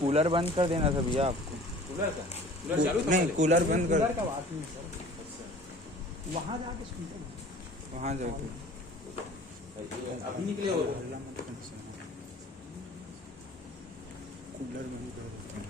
Cooler बंद कर देना था भैया आपको। कूलर का कूलर चालू था? नहीं, कूलर बंद कर। कूलर का बात नहीं सर, वहाँ जाके सुनते हैं। वहाँ जाके अभी निकले हो? कूलर बंद कर देते हैं।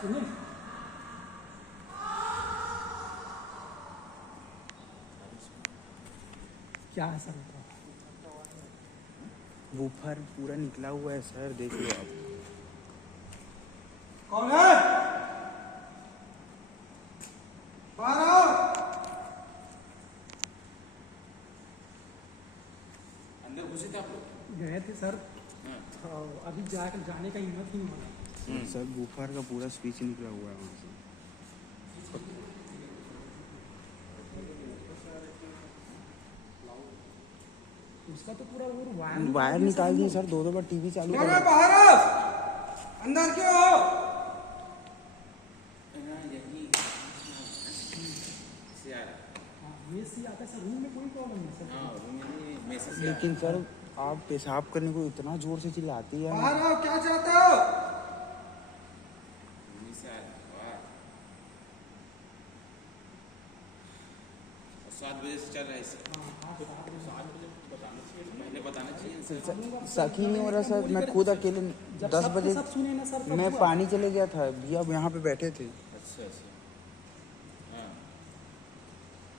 सुनिए क्या है सर? वूफर पूरा निकला हुआ है सर, देख लो आप। कौन है? बाहर आओ। अंदर घुसे थे आप लोग? गए थे सर, अभी जाकर जाने का हिम्मत ही नहीं होना। सर वूफर का पूरा स्पीच निकला हुआ है वहाँ से। उसका तो पूरा वो वायर निकाल दिए सर, दो बार टीवी चालू कर। बाहर आओ, अंदर क्यों हो? ये सी आता है सर, रूम में कोई प्रॉब्लम नहीं सर। लेकिन सर आप पेशाब करने को इतना जोर से चिल्लाती है। बाहर आओ, क्या चाहते हो? 7 बजे से चल रहा है इसे। 7 बजे पहले बताना चाहिए। सकी नहीं हो रहा सर, मैं खुद अकेले 10 बजे सब सुने ना सर, मैं पानी चले गया था भैया, यहाँ पे बैठे थे। अच्छा। हाँ,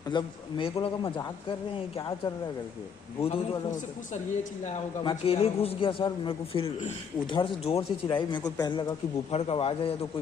मतलब मेरे को लगा मजाक कर रहे हैं, क्या चल रहा है करके, भूत भूत वाला होता है। सर ये चिल्लाया होगा, मैं अकेले घुस गया सर, मेरे को फिर उधर से जोर से चिल्लाई, मेरे को पहले लगा कि बुफर का आवाज है या तो कोई